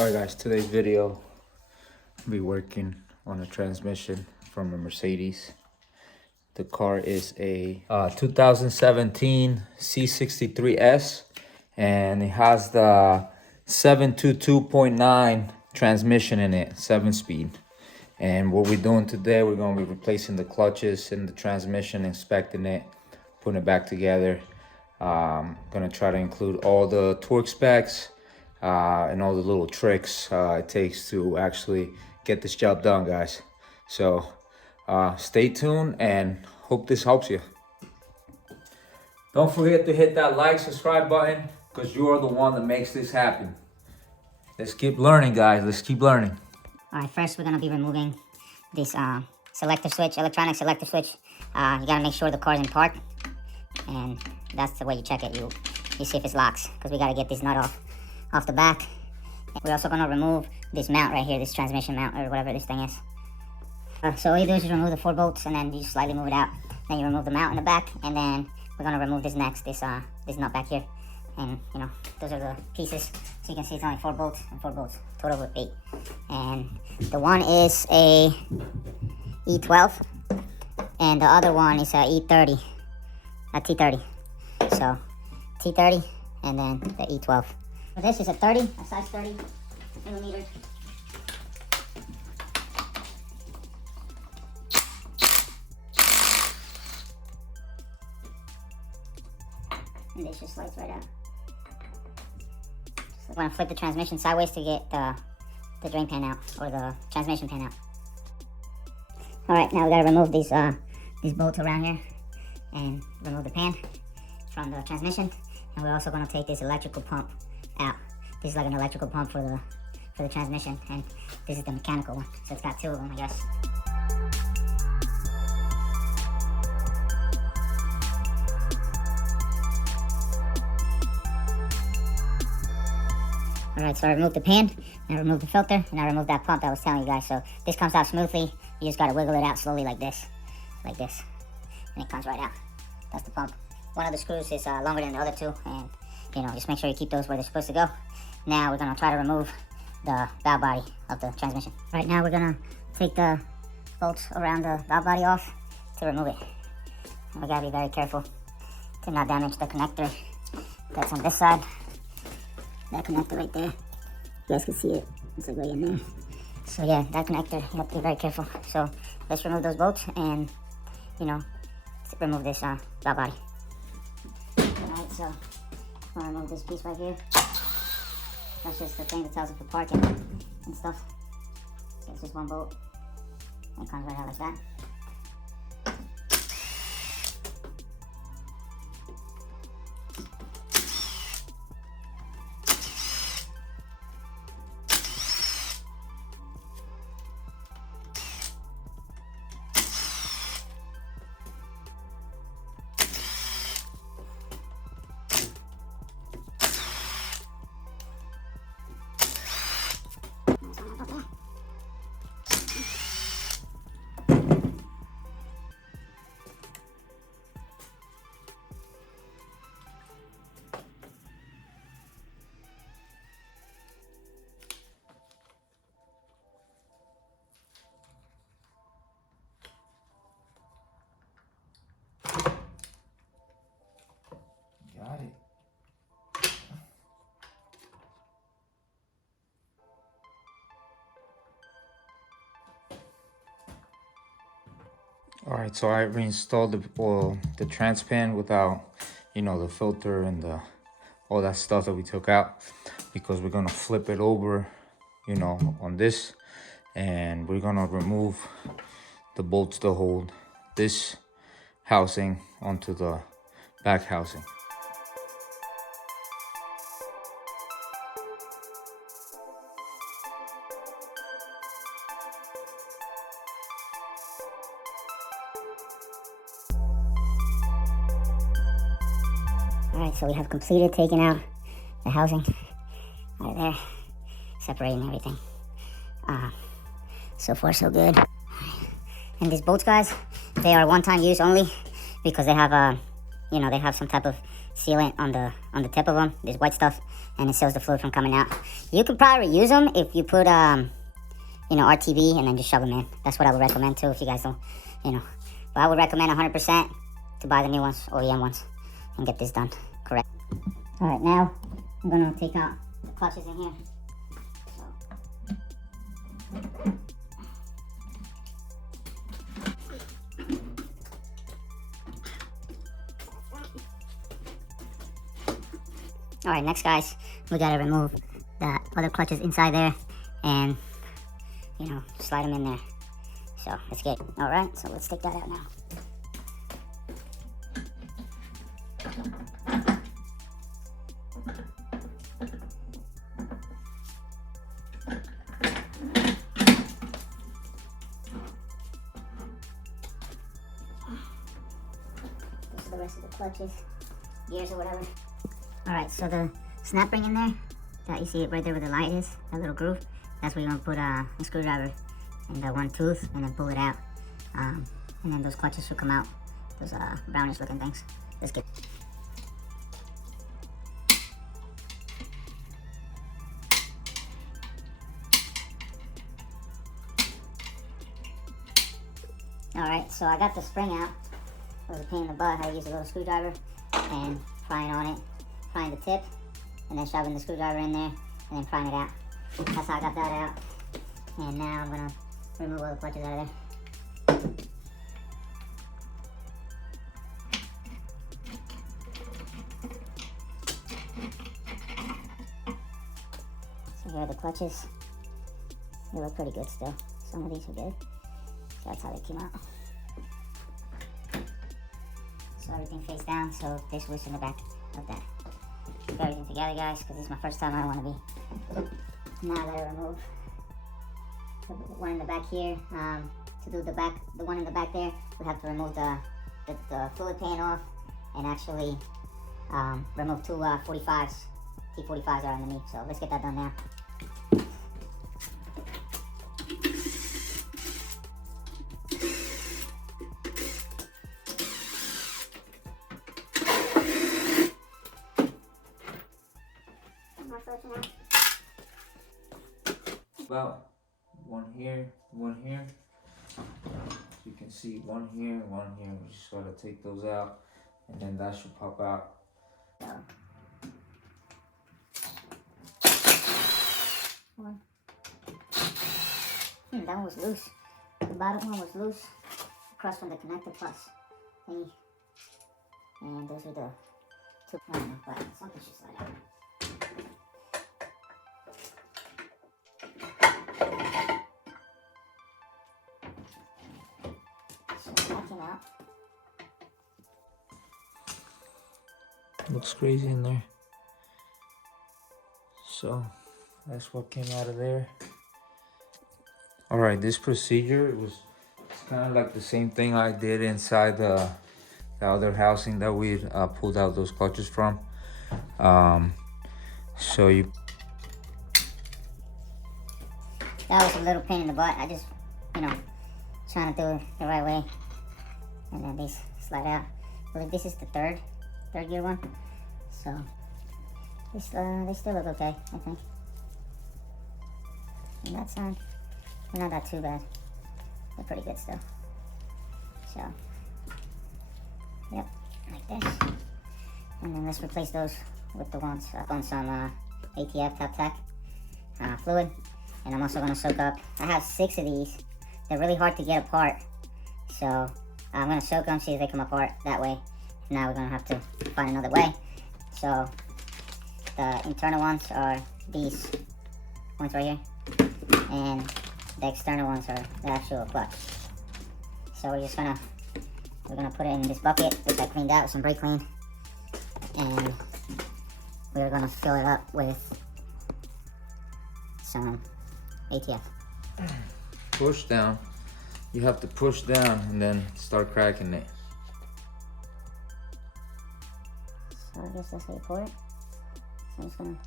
Alright guys, today's video I'll be working on a transmission from a Mercedes. The car is a 2017 C63s and it has the 722.9 transmission in it, 7-speed. And what we're doing today, we're going to be replacing the clutches in the transmission, inspecting it, putting it back together. Gonna try to include all the torque specs and all the little tricks it takes to actually get this job done, guys. So stay tuned and hope this helps you. Don't forget to hit that like, subscribe button, because you are the one that makes this happen. Let's keep learning, guys. Let's keep learning. All right, first we're gonna be removing this selector switch, electronic selector switch. You gotta make sure the car's in park, and that's the way you check it. You see if it's locks, because we gotta get this nut off the back. We're also gonna remove this mount right here, this transmission mount or whatever this thing is. So all you do is just remove the 4 bolts, and then you slightly move it out. Then you remove the mount in the back, and then we're gonna remove this next, this nut back here. And you know, those are the pieces. So you can see it's only 4 bolts and 4 bolts, total of 8. And the one is a E12, and the other one is a E30, a T30. So T30 and then the E12. So this is a 30, a size 30 millimeter. And this just slides right out. So I'm gonna flip the transmission sideways to get the drain pan out, or the transmission pan out. All right, now we gotta remove these bolts around here and remove the pan from the transmission. And we're also gonna take this electrical pump out. This is like an electrical pump for the transmission, and this is the mechanical one. So it's got 2 of them, I guess. All right, so I removed the pan, and I removed the filter, and I removed that pump I was telling you guys. So this comes out smoothly. You just gotta wiggle it out slowly like this, and it comes right out. That's the pump. One of the screws is longer than the other 2, and you know, just make sure you keep those where they're supposed to go. Now we're gonna try to remove the valve body of the transmission. Right now we're gonna take the bolts around the valve body off to remove it. And we gotta be very careful to not damage the connector that's on this side. That connector right there, you guys can see it, it's like right in there. So yeah, that connector, you have to be very careful. So let's remove those bolts and, you know, remove this valve body. Alright, so I'm gonna remove this piece right here. That's just the thing that tells it for parking and stuff. So it's just 1 bolt, and it comes right out like that. Got it. All right, so I reinstalled the trans pan without, you know, the filter and all that stuff that we took out, because we're gonna flip it over, you know, on this, and we're gonna remove the bolts to hold this housing onto the back housing. Alright, so we have completed taking out the housing right there, separating everything. So far so good. And these bolts, guys, they are one-time use only, because they have you know, they have some type of sealant on the tip of them, this white stuff, and it seals the fluid from coming out. You could probably reuse them if you put, you know, RTV and then just shove them in. That's what I would recommend too if you guys don't, you know. But I would recommend 100% to buy the new ones, OEM ones, and get this done correct. All right, now I'm gonna take out the clutches in here. All right, next guys, we gotta remove the other clutches inside there and, you know, slide them in there. So let's get, all right, so let's take that out now. This is the rest of the clutches, gears or whatever. All right, so the snap ring in there, that you see it right there where the light is, that little groove, that's where you're gonna put a screwdriver in the one tooth and then pull it out. And then those clutches should come out, those brownish looking things. Let's get. All right, so I got the spring out. It was a pain in the butt. I had to use a little screwdriver and prying on it. Prying the tip, and then shoving the screwdriver in there, and then prying it out. That's how I got that out. And now I'm gonna remove all the clutches out of there. So here are the clutches. They look pretty good still. Some of these are good. So that's how they came out. So everything face down, so this was in the back of that. Put everything together, guys, because this is my first time. I don't want to be. Now I gotta remove the one in the back here. To do the one in the back there, we have to remove the fluid pan off and actually remove two 45s. T45s are underneath. So let's get that done now. About one here. So you can see one here. We just gotta take those out, and then that should pop out. That one was loose. The bottom one was loose across from the connector plus thingy. And those are the two. I don't know, but something should slide out. Out. Looks crazy in there. So that's what came out of there. All right, this procedure it's kind of like the same thing I did inside the other housing that we pulled out those clutches from. So you. That was a little pain in the butt. I just, you know, trying to do it the right way. And then these slide out. I believe this is the third gear one. So they still look okay, I think. And that side, they're not that too bad. They're pretty good still. So, yep, like this. And then let's replace those with the ones up on some ATF Top Tack fluid. And I'm also gonna soak up. I have 6 of these. They're really hard to get apart. So I'm gonna soak them, see if they come apart that way. Now we're gonna have to find another way. So the internal ones are these ones right here, and the external ones are the actual clutch. So we're gonna put it in this bucket, which I cleaned out with some brake clean, and we're gonna fill it up with some ATF. Push down. You have to push down and then start cracking it. So I guess that's how you pour it. So I'm just gonna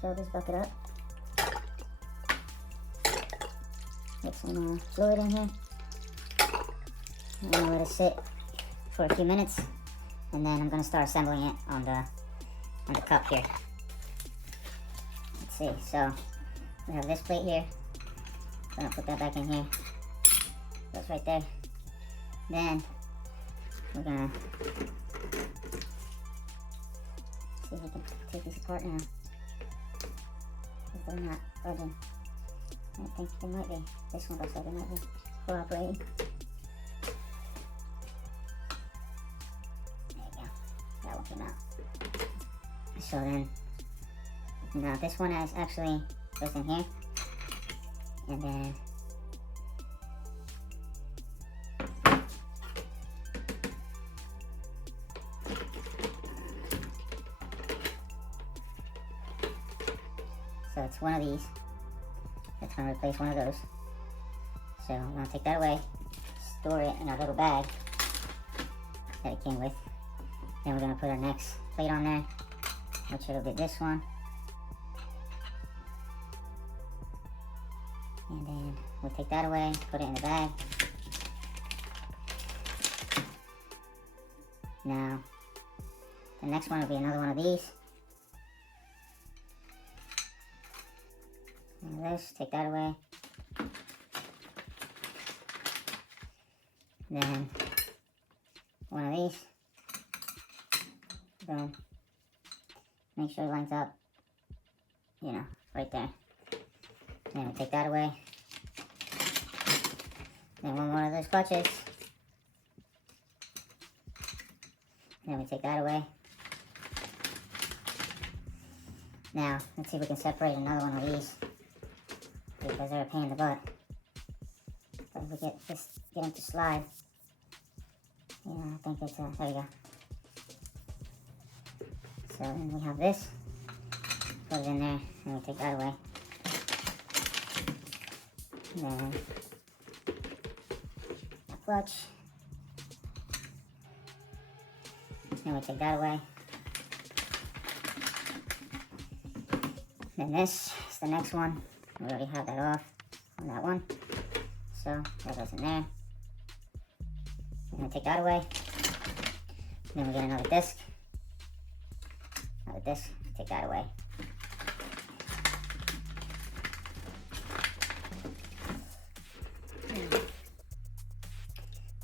fill this bucket up. Get some fluid in here. I'm gonna let it sit for a few minutes, and then I'm gonna start assembling it on the cup here. see. So we have this plate here. I'm gonna put that back in here. Goes right there. Then we're gonna see if we can take these apart now. If they're not budging. I think they might be. This one looks like it might be cooperating. There you go. That one came out. So then, now this one is actually goes in here. And then so it's one of these that's going to replace one of those. So I'm going to take that away, store it in our little bag that it came with. Then we're going to put our next plate on there, which it'll be this one. And then we'll take that away, put it in the bag. Now, the next one will be another one of these. One of those, take that away. Then, one of these. Boom. Make sure it lines up, you know, right there. Then we'll take that away. Then one more of those clutches. Then we take that away. Now, let's see if we can separate another one of these, because they're a pain in the butt. But if we get them to slide, yeah, I think it's, there we go. So then we have this, put it in there, and we take that away. Then, a clutch. Then we take that away. Then this is the next one. We already have that off on that one. So that goes in there. We're gonna take that away. Then we get another disc. Another disc, take that away.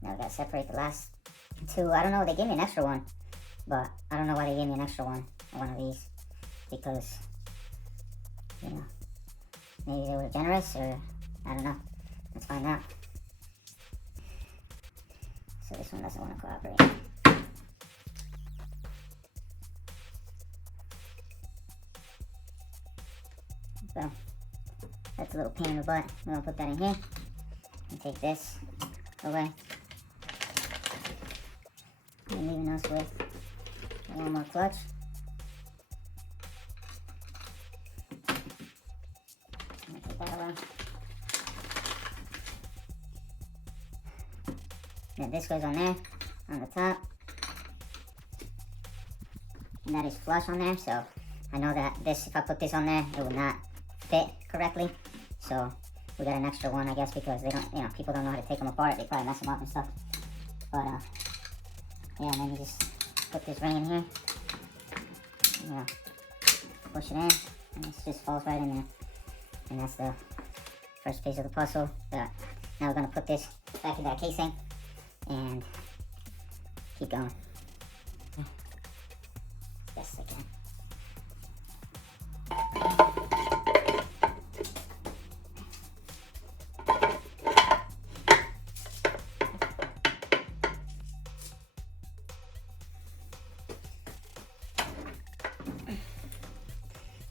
Now we gotta separate the last two. I don't know, they gave me an extra one, but I don't know why they gave me an extra one of these, because, you know, maybe they were generous, or I don't know. Let's find out. So this one doesn't want to cooperate. So that's a little pain in the butt. We're gonna put that in here and take this away. And leaving us with one more clutch. Take that away. Then this goes on there, on the top. And that is flush on there, so I know that this, if I put this on there, it will not fit correctly. So we got an extra one, I guess, because they don't, you know, people don't know how to take them apart. They probably mess them up and stuff. But yeah, and then you just put this ring in here. You know, push it in, and it just falls right in there. And that's the first piece of the puzzle. Now we're gonna put this back in that casing and keep going. Yes, I can.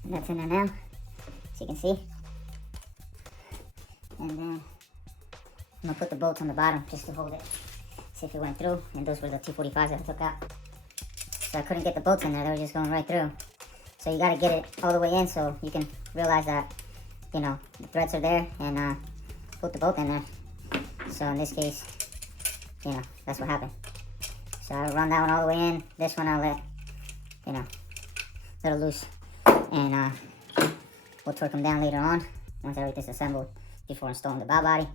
And that's in there now, as you can see. And then I'm gonna put the bolts on the bottom just to hold it. See if it went through. And those were the 245s that I took out. So I couldn't get the bolts in there, they were just going right through. So you gotta get it all the way in so you can realize that, you know, the threads are there, and put the bolt in there. So in this case, you know, that's what happened. So I'll run that one all the way in. This one I'll let, you know, let it loose. And we'll torque them down later on once everything's assembled before installing the bow body.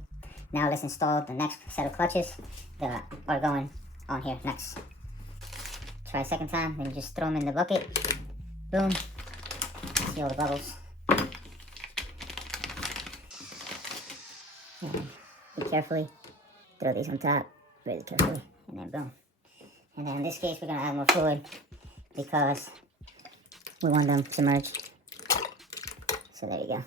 Now let's install the next set of clutches that are going on here next. Try a second time, then you just throw them in the bucket. Boom. See all the bubbles. And be carefully throw these on top, really carefully, and then boom. And then in this case, we're gonna add more fluid because we want them submerged. So there you go.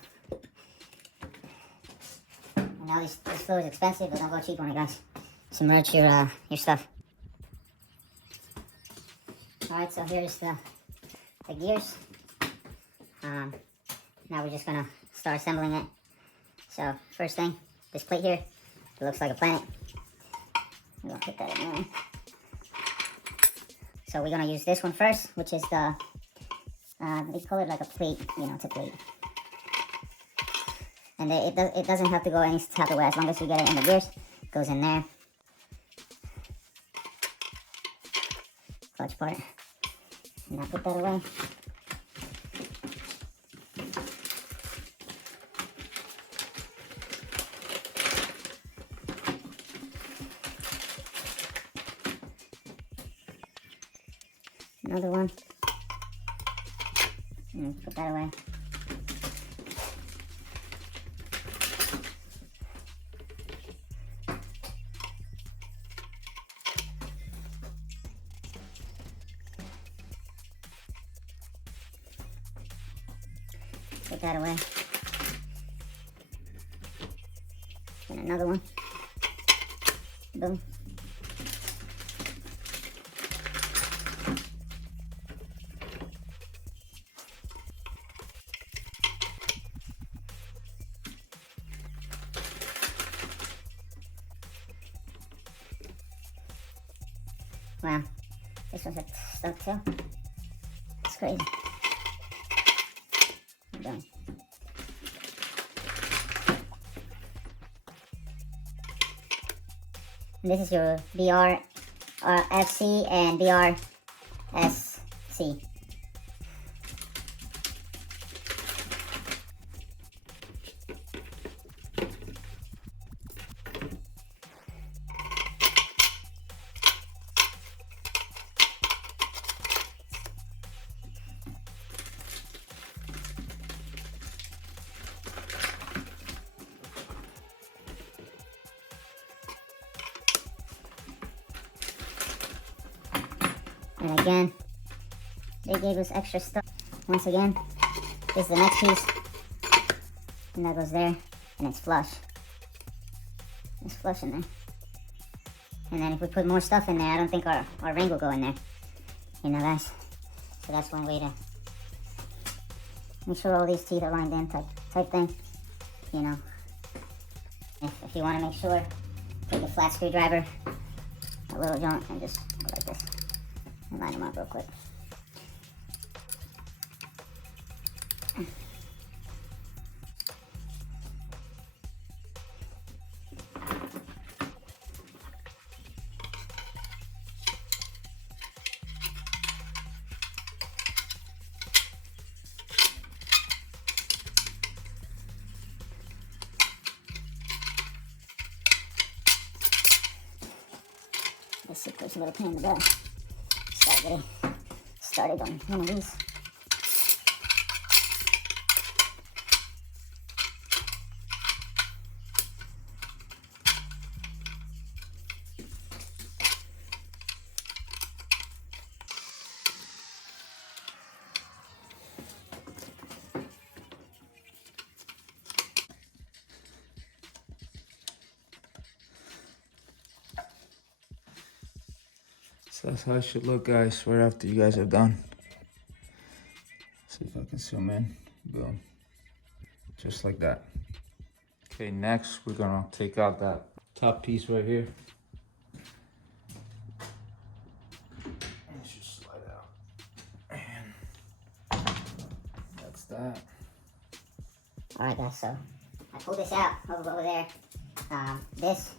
And now this fluid is expensive, but don't go cheap on it, guys. Submerge your stuff. All right, so here's the gears. Now we're just gonna start assembling it. So first thing, this plate here, it looks like a planet. We're gonna put that in there. So we're gonna use this one first, which is the, they call it like a plate, you know, it's a plate. And it doesn't have to go any type of way, as long as you get it in the gears, it goes in there. Clutch part. And now put that away. Another one. And put that away. Put that away. And another one. Boom. Wow, this one's stuck too. It's crazy. I'm done. And this is your BRFC and BRSC. And again, they gave us extra stuff. Once again, this is the next piece. And that goes there, and it's flush. It's flush in there. And then if we put more stuff in there, I don't think our ring will go in there. You know, guys? So that's one way to make sure all these teeth are lined in type thing. You know. If you want to make sure, take a flat screwdriver, a little joint, and just go like this. And line them up real quick. This is push a little pain in the butt. Start getting started on one of these. So that's how it should look, guys, right after you guys are done. See if I can zoom in. Boom. Just like that. Okay, next we're gonna take out that top piece right here. And it should slide out. And that's that. Alright guys, so I pulled this out over there. This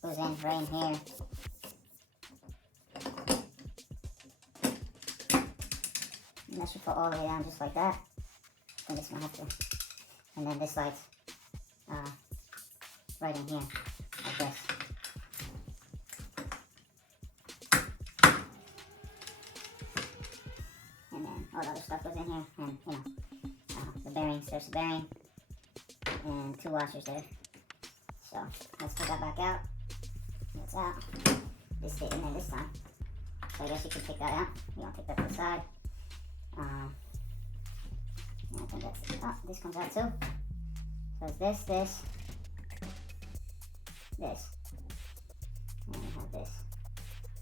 goes in right in here. And that should fall all the way down just like that. And this one have to. And then this slides right in here, like this. And then all the other stuff goes in here. And you know, the bearings, there's a bearing. And 2 washers there. So let's put that back out. It's out. This stayed in there this time. So I guess you can take that out. You want to take that to the side. I think that's it. Oh, this comes out too. So it's this, this, this. And we have this,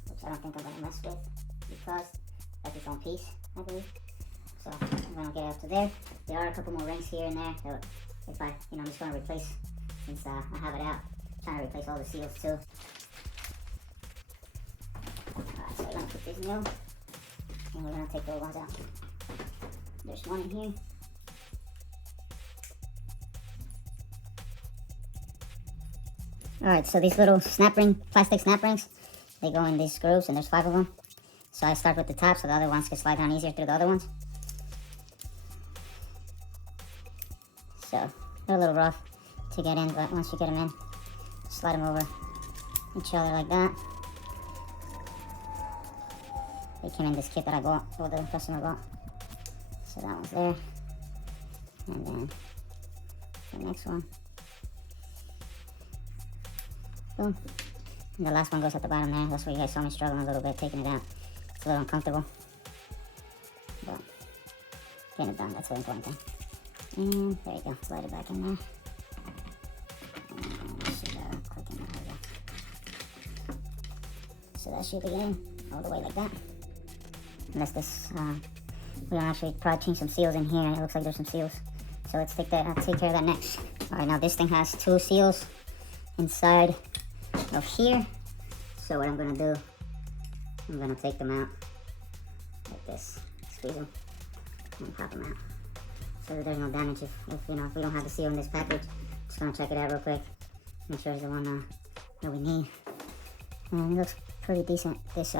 which I don't think I'm going to mess with because that's its own piece, I believe. So I'm going to get it up to there. There are a couple more rings here and there that if I'm just going to replace, since I have it out. I'm trying to replace all the seals too. Alright, so we're going to put this new, and we're going to take the old ones out. There's one in here. Alright, so these little plastic snap rings, they go in these screws, and there's 5 of them. So I start with the top so the other ones can slide down easier through the other ones. So they're a little rough to get in, but once you get them in, slide them over each other like that. They came in this kit that I bought, or the customer bought. So that one's there. And then the next one. Boom. And the last one goes at the bottom there. That's where you guys saw me struggling a little bit taking it out. It's a little uncomfortable. But getting it done, that's the important thing. And there you go. Slide it back in there. And it should click in there. So that should be in all the way like that. Unless this, we don't actually probably change some seals in here. It looks like there's some seals. So let's take care of that next. Alright, now this thing has 2 seals inside of here. So what I'm gonna do, I'm gonna take them out like this, squeeze them, and pop them out, so that there's no damage. If we don't have the seal in this package, just gonna check it out real quick, make sure it's the one that we need. And it looks pretty decent. This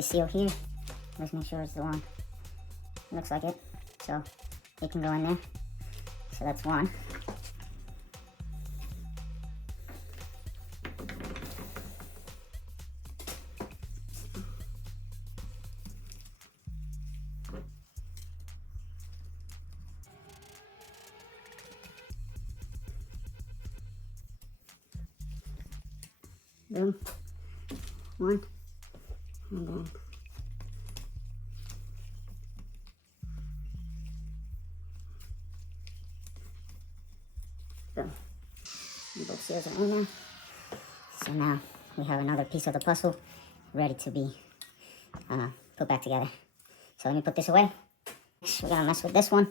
seal here. Let's make sure it's the one. It looks like it, so it can go in there. So that's one. Boom. One. And then boom. And both seals are in there. So now we have another piece of the puzzle ready to be put back together. So let me put this away. We're gonna mess with this one.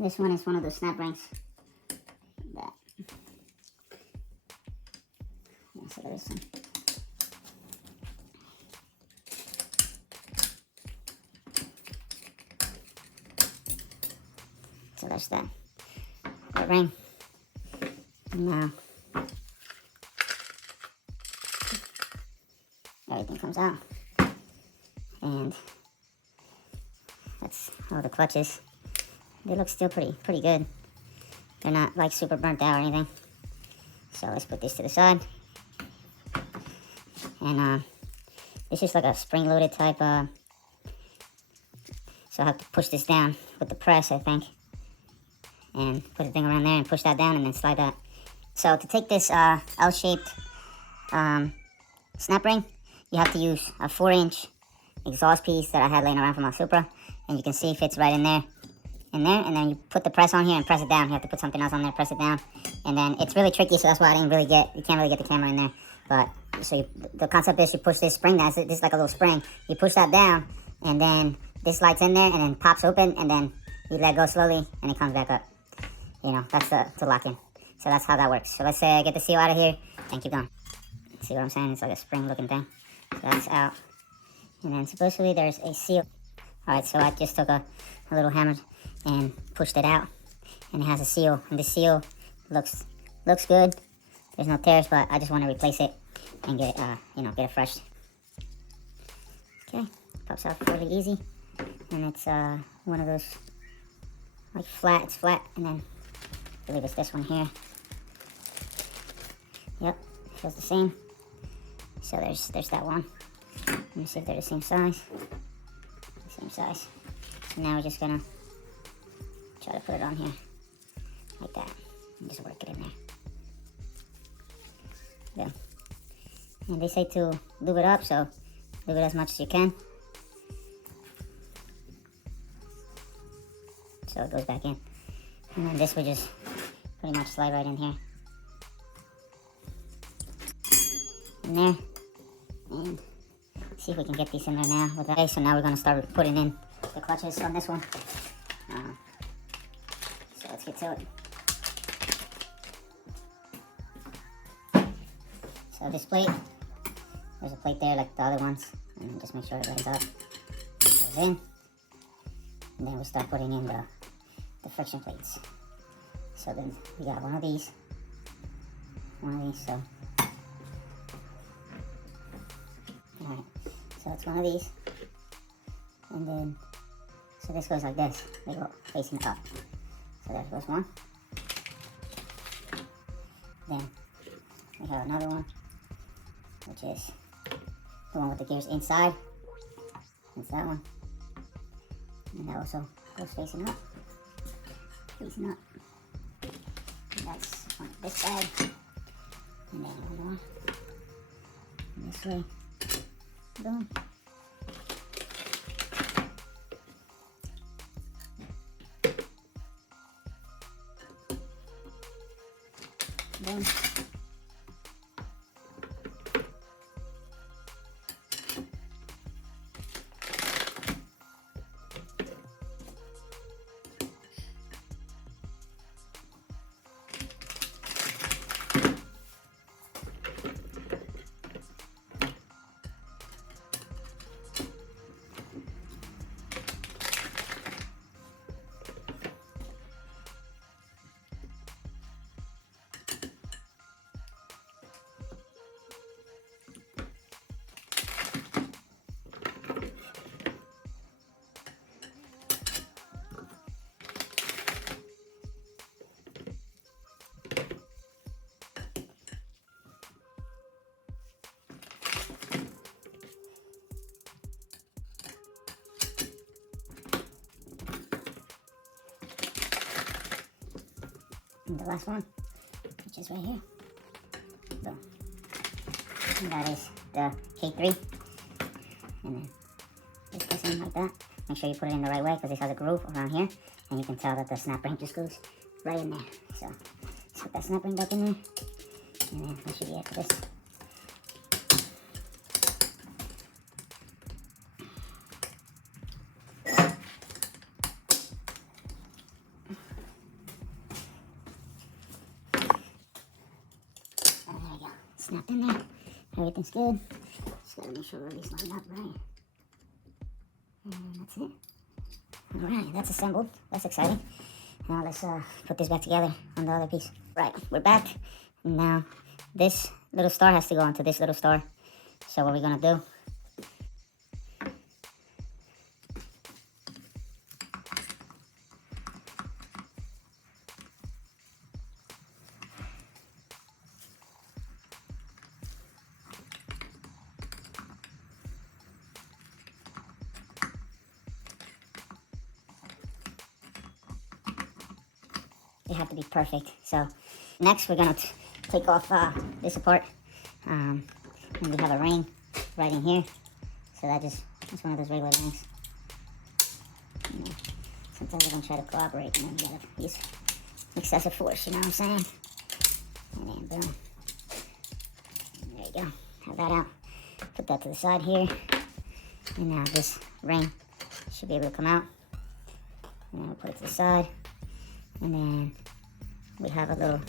This one is one of the snap rings. So there's some. So there's that ring. Now everything comes out, and that's all the clutches. They look still pretty good. They're not like super burnt out or anything. So let's put this to the side. And it's just like a spring-loaded type, so I have to push this down with the press, I think, and put the thing around there and push that down and then slide that. So to take this L-shaped snap ring, you have to use a 4-inch exhaust piece that I had laying around from my Supra, and you can see it fits right in there, and then you put the press on here and press it down. You have to put something else on there, press it down, and then it's really tricky, so that's why you can't really get the camera in there. But so the concept is you push this spring down. This is like a little spring. You push that down, and then this slides in there, and then pops open, and then you let go slowly, and it comes back up. That's to lock in. So that's how that works. So let's get the seal out of here and keep going. See what I'm saying? It's like a spring-looking thing. So that's out. And then supposedly there's a seal. All right, so I just took a little hammer and pushed it out, and it has a seal. And the seal looks good. There's no tears, but I just want to replace it and get it, get it fresh. Okay, pops out fairly easy, and it's one of those like flat. It's flat, and then I believe it's this one here. Yep, feels the same. So there's that one. Let me see if they're the same size. Same size. So now we're just gonna try to put it on here like that. and just work it in there. Yeah. And they say to lube it up, so lube it as much as you can. So it goes back in. And then this would just pretty much slide right in here. In there. And see if we can get these in there now. Okay, so now we're going to start putting in the clutches on this one. So let's get to it. So this plate, there's a plate there like the other ones, and just make sure it lines up. Goes in, and then we start putting in the friction plates. So then we got one of these, so. Alright, so it's one of these, and then, so this goes like this, they go facing up. So there goes one. Then we have another one, which is the one with the gears inside. That's that one. And that also goes facing up. And that's on this side. And then another one. And this way. Boom. Boom. And the last one, which is right here. Boom. And that is the K3. And then just goes in like that. Make sure you put it in the right way because this has a groove around here. And you can tell that the snap ring just goes right in there. So let's put that snap ring back in there. And then that should be it for this. Snapped in there. Everything's good. Just gotta make sure everything's lined up right. And that's it. Alright, that's assembled. That's exciting. Now let's put this back together on the other piece. Right, we're back. Now this little star has to go onto this little star. So what we're gonna do, they have to be perfect. So next we're gonna take off this apart, and we have a ring right in here. So that's one of those regular rings. You know, sometimes they're gonna try to cooperate, and then you gotta use excessive force. You know what I'm saying? And then boom. There you go. Have that out. Put that to the side here, and now this ring should be able to come out. And then we'll put it to the side. And then we have a little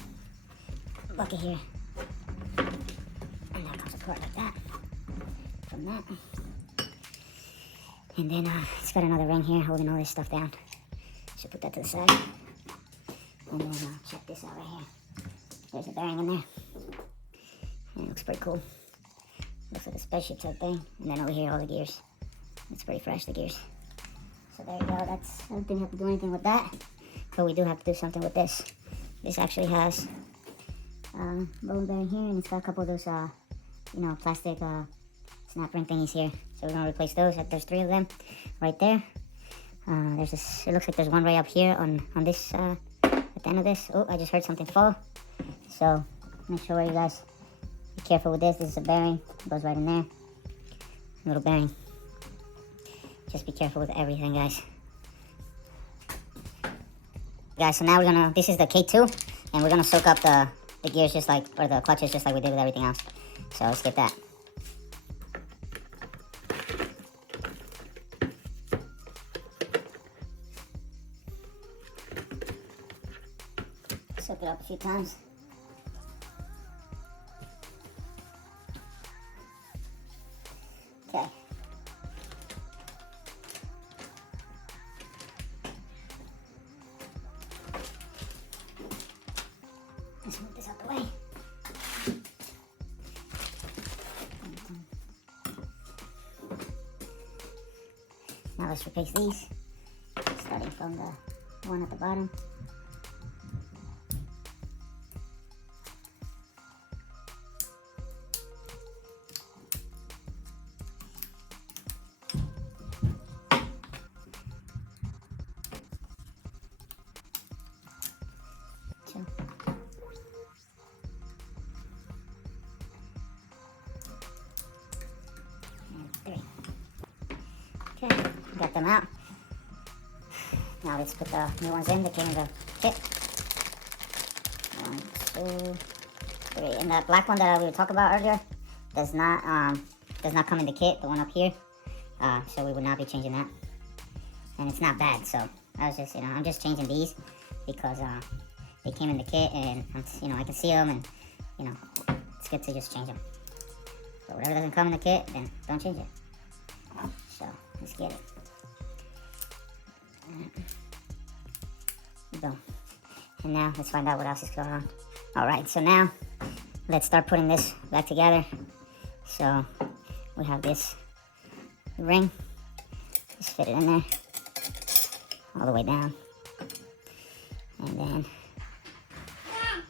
bucket here. And that comes apart like that. From that. And then it's got another ring here holding all this stuff down. So put that to the side. And then check this out right here. There's a bearing in there. And it looks pretty cool. Looks like a spaceship type thing. And then over here all the gears. It's pretty fresh, the gears. So there you go. I don't have to do anything with that. But we do have to do something with this. This actually has bone bearing here, and it's got a couple of those, plastic snap ring thingies here. So we're gonna replace those. There's 3 of them right there. It looks like there's one right up here on this at the end of this. Oh, I just heard something fall. So make sure you guys be careful with this. This is a bearing. It goes right in there. Little bearing. Just be careful with everything, guys. Guys, so now we're gonna, this is the K2, and we're gonna soak up the gears just like, or the clutches just like we did with everything else. So let's get that. Soak it up a few times. Okay. Let's move this out the way. Now let's replace these, starting from the one at the bottom. Two. And three. Okay, got them out. Now let's put the new ones in that came in the kit. 1, 2, 3. And that black one that we were talking about earlier does not come in the kit. The one up here, so we would not be changing that. And it's not bad. So I was just, I'm just changing these because they came in the kit, and I can see them, and it's good to just change them. But whatever doesn't come in the kit, then don't change it. So let's get it. Boom. And now let's find out what else is going on. Alright, so now let's start putting this back together. So we have this ring. Just fit it in there. All the way down. And then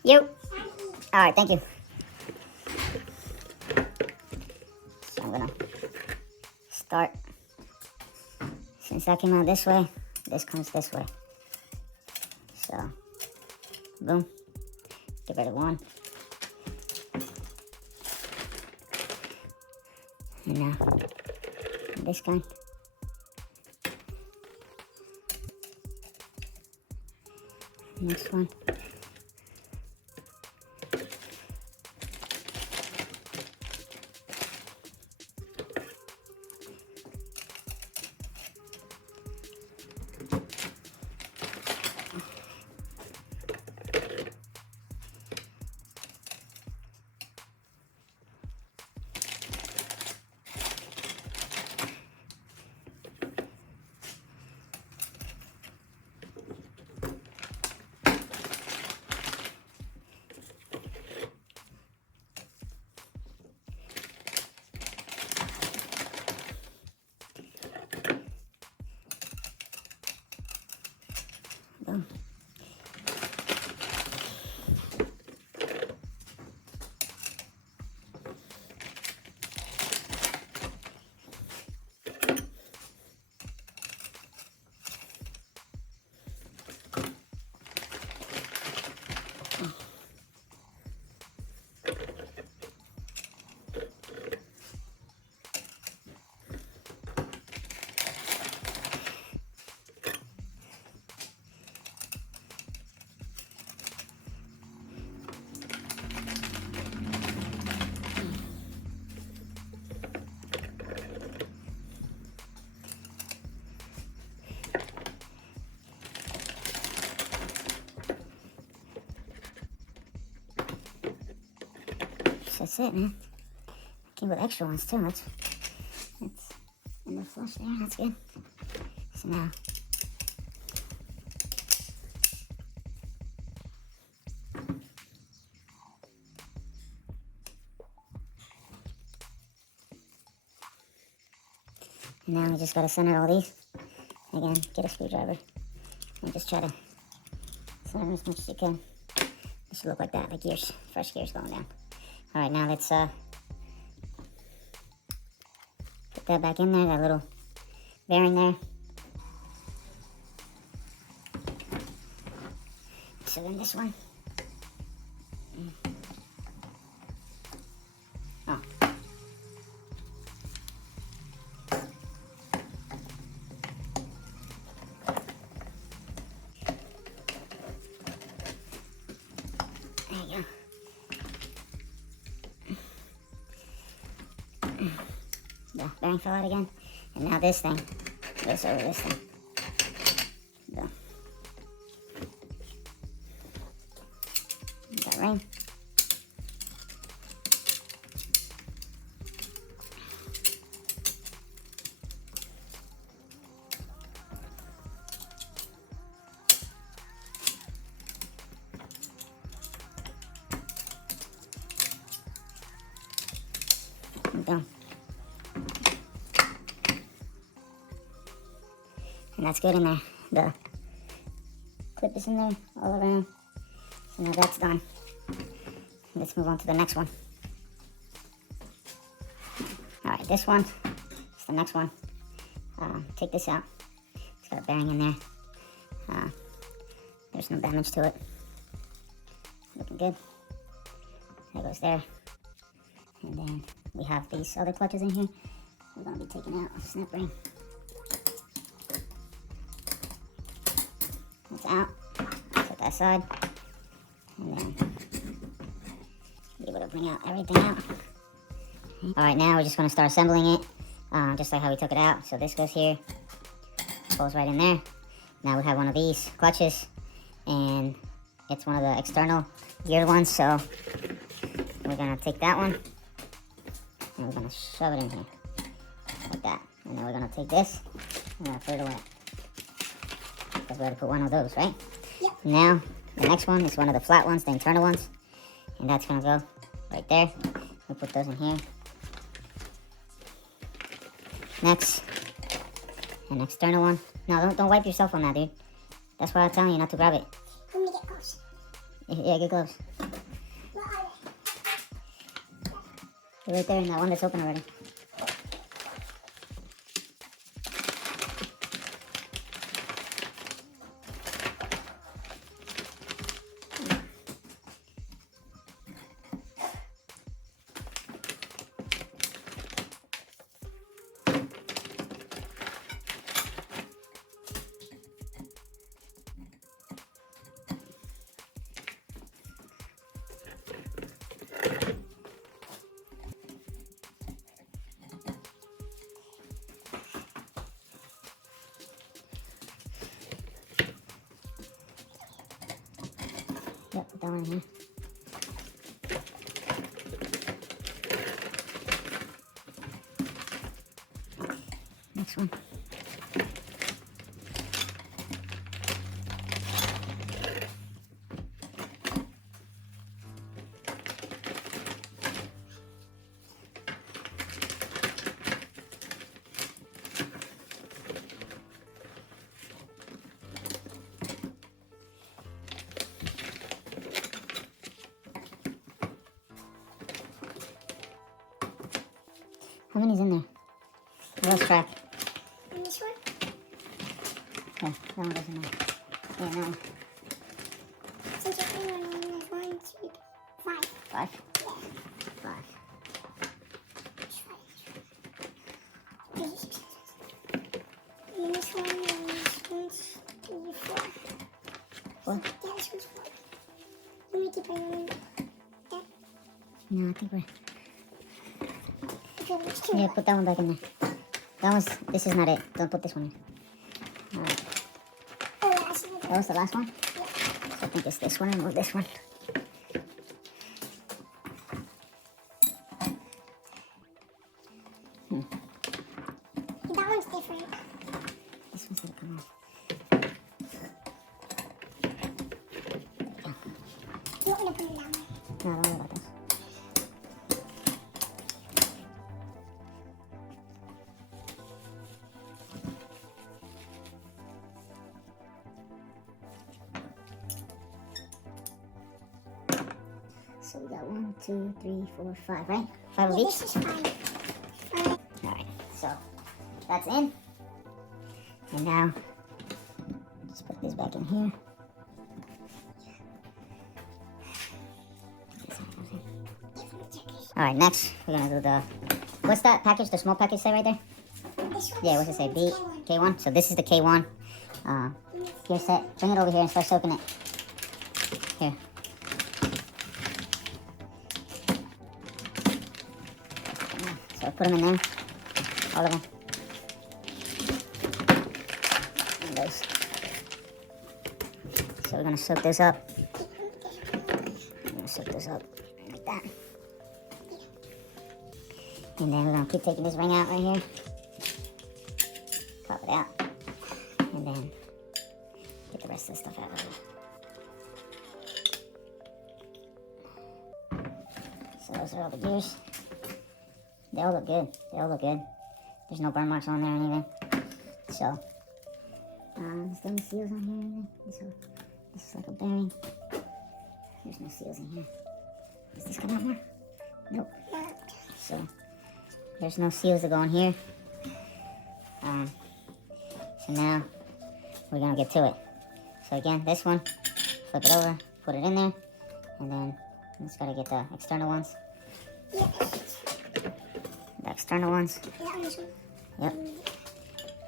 you. Alright, thank you. So I'm gonna start. Since that came out this way, this comes this way. So, boom. Get rid of one. And now, this guy. Next one. Boom. That's it, man. Came with extra ones too. That's in the flush there. That's good. So now, we just gotta center all these. Again, get a screwdriver and just try to center as much as you can. It should look like that, like gears, fresh gears going down. All right, now let's put that back in there, that little bearing there. so then this one. Oh. There you go. The bearing fell out again. And now this thing. This over this thing. Go. Got ring. Done. And that's good in there. The clip is in there all around. So now that's done. Let's move on to the next one. Alright, this one is the next one. Take this out. It's got a bearing in there. There's no damage to it. Looking good. That goes there. And then we have these other clutches in here. We're going to be taking out a snap ring. That's out. Set that aside. And then be able to bring out everything out. Alright, now we're just going to start assembling it. Just like how we took it out. So this goes here. Goes right in there. Now we have one of these clutches. And it's one of the external geared ones. So we're going to take that one. And we're going to shove it in here. Like that. And then we're going to take this. And we're going to put it away. Because we had to put one of those, right? Yep. Now, the next one is one of the flat ones, the internal ones. And that's going to go right there. We'll put those in here. Next, an external one. No, don't wipe yourself on that, dude. That's why I'm telling you not to grab it. Let me get gloves. Yeah, get gloves. What are They're right there in that one that's open already. Yep, put that one in here. Next one. How many's in there? Lost track. in this one? Yeah, that one goes in there. Yeah, that one. Since you're putting one in, there's 1, 2, 5. 5? Yeah. 5. And this one is 1, 2, 4. 4? Yeah, this one's 4. Let me keep bringing that. No, I think we're... Okay, which two? Yeah, put that one back in there. That one's... This is not it. Don't put this one in. Alright. Oh, yeah, I see the That was the last one? Yeah. So I think it's this one and move this one. That one's different. This one's gonna come off. You want me to put it down there? No, don't worry about this. So we got 1, 2, 3, 4, 5, right? 5 of Yeah, each? this is 5. Alright, so that's in. And now, just put this back in here. Alright, next we're gonna do the, what's that package, the small package say right there? This one. Yeah, what's it say? B, K1. So this is the K1 gear set. Bring it over here and start soaking it. Here. So put them in there. All of them. And those. So we're gonna soak this up. We're gonna soak this up like that. And then we're gonna keep taking this ring out right here. Pop it out. And then get the rest of the stuff out of it. So those are all the gears. They all look good. They all look good. There's no burn marks on there or anything. So, there's no seals on here or anything. This is like a bearing. There's no seals in here. Does this come out more? Nope. So, there's no seals to go in here. So now, we're gonna get to it. So again, this one, flip it over, put it in there, and then we just gotta get the external ones. Yeah. The external ones. Yeah, this one. Yep.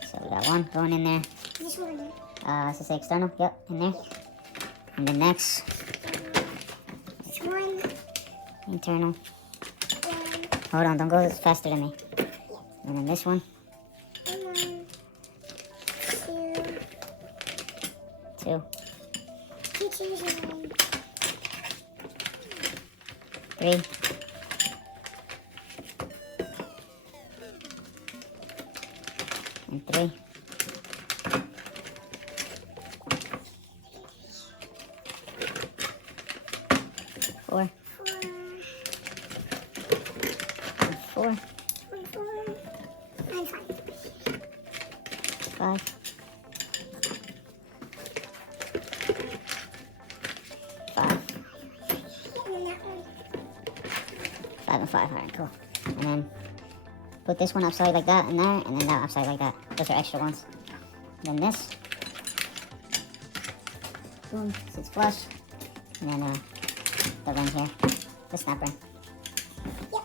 So we got one going in there. This one. Does it say external? Yep, in there. And then next, This one. internal. Hold on, don't go faster than me. And then this one. One. Two. Two twos and one. Three. And three. Four. And four. And five. Five. Five. And then that one. 5 and 5. Alright, cool. And then put this one upside like that in there, and then that upside like that. Those are extra ones. Then this. Boom, sits flush. And then the ring here. The snap ring. Yep.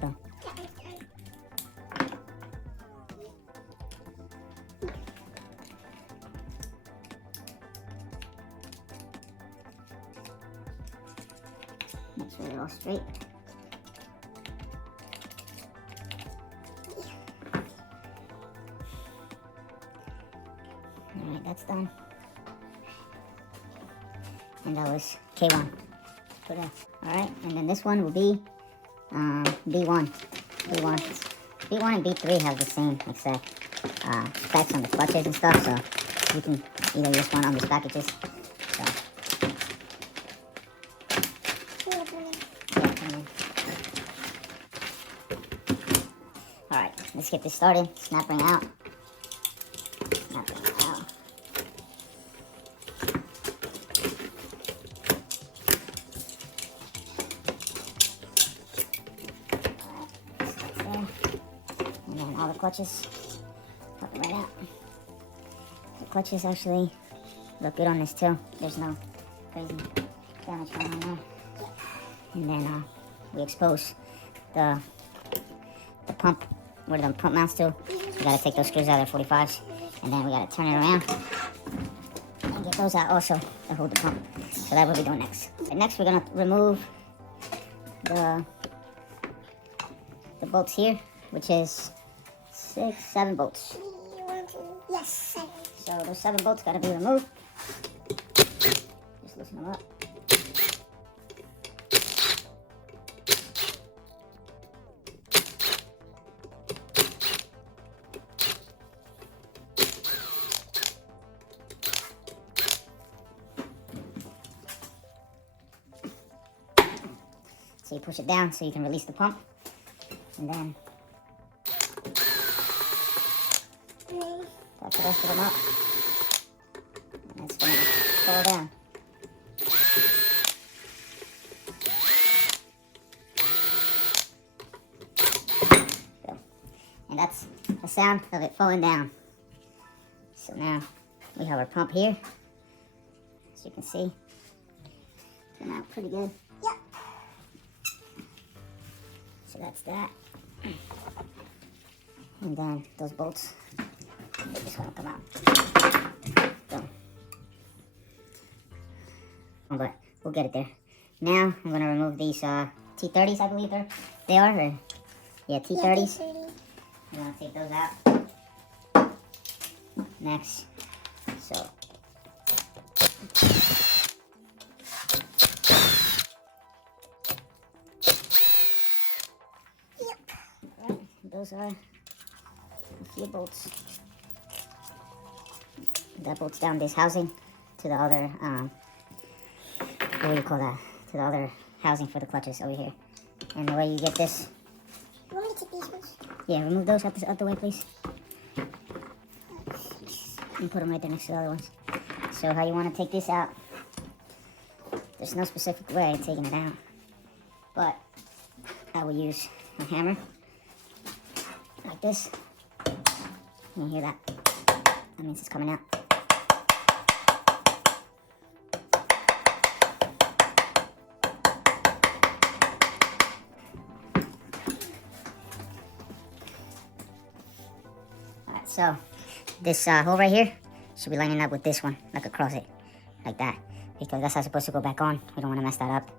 Boom. That one's done. Make sure they're all straight. Alright, that's done. And that was K1. Put it. Alright, and then this one will be B1. B1. B1 and B3 have the same exact specs on the clutches and stuff, so you can either use one on these packages. So, alright, let's get this started. Snap ring out. Snap ring out. And then all the clutches, pop it right out. The clutches actually look good on this too. There's no crazy damage going on there. And then we expose the pump, where the pump mounts to. We gotta take those screws out of the 45s, and then we gotta turn it around and get those out also to hold the pump. So that's what we're doing next. And next we're gonna remove the bolts here, which is 7 bolts. Yes, 7. So those 7 bolts gotta be removed. Just loosen them up. So you push it down so you can release the pump. And then touch the rest of them up. And it's gonna fall down. So, and that's the sound of it falling down. So now we have our pump here. As you can see, it's coming out pretty good. Yep. So that's that. And then those bolts, they just want to come out. Boom. But we'll get it there. Now I'm gonna remove these T30s, I believe they are. Or, yeah, T30s. I'm gonna take those out. Next. So. Right, those are a few bolts. That bolts down this housing to the other, what do you call that? To the other housing for the clutches over here. And the way you get this. You want me to take these ones? Yeah, remove those out the way, please. And put them right there next to the other ones. So how you want to take this out, there's no specific way of taking it out. But I will use a hammer. Like this. You hear that? That means it's coming out. Alright, so this hole right here should be lining up with this one, like across it, like that. Because that's how it's supposed to go back on. We don't want to mess that up.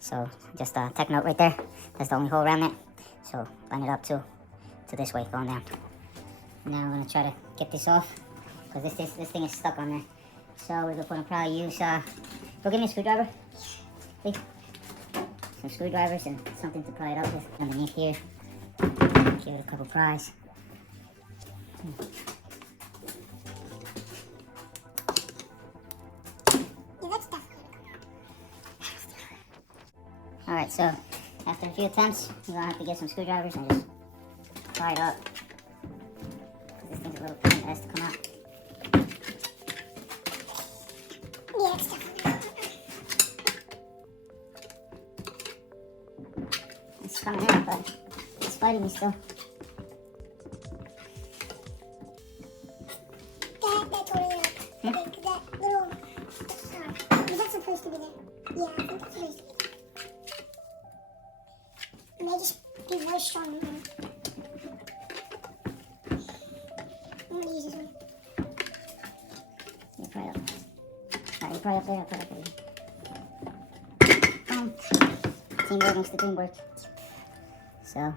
So just a tech note right there. That's the only hole around it. So line it up to this way, going down. Now I'm gonna try to get this off because this thing is stuck on there. So we're gonna probably use go give me a screwdriver. See? Some screwdrivers and something to pry it up with underneath here. Give it a couple pries. Alright, so after a few attempts, you're gonna have to get some screwdrivers and just pry it up. This thing's a little pain in the ass to come out. Yeah, it's definitely. It's coming out, but it's fighting me still. That totally up. Hmm? That little. Is that supposed to be there? Yeah, I think that's supposed to be there. It may just be very strong. I'm gonna use this one. Yeah, pry it up. Alright, you pry up there, I'll pry up there. Teamwork makes the dream work. So,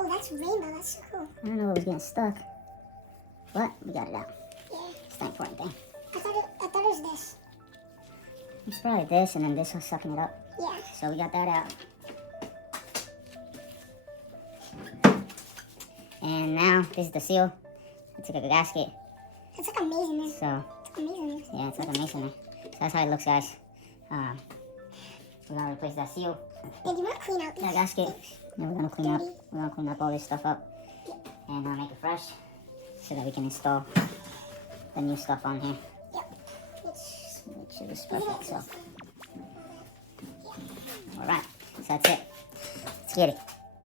Oh, that's rainbow. That's so cool. I don't know what was getting stuck, but we got it out. Yeah. It's the important thing. I thought it was this. It's probably this, and then this was sucking it up. Yeah. So we got that out. And now, this is the seal. It's like a gasket. It's like amazing there. So, It's amazing. yeah, it's like a masonry. So that's how it looks, guys. We're gonna replace that seal. Yeah, do you want to clean out these? That gasket. And we're gonna clean up all this stuff up. And make it fresh. So that we can install the new stuff on here. Yep. It's, Make sure it's perfect, so. Alright, so that's it. Let's get it.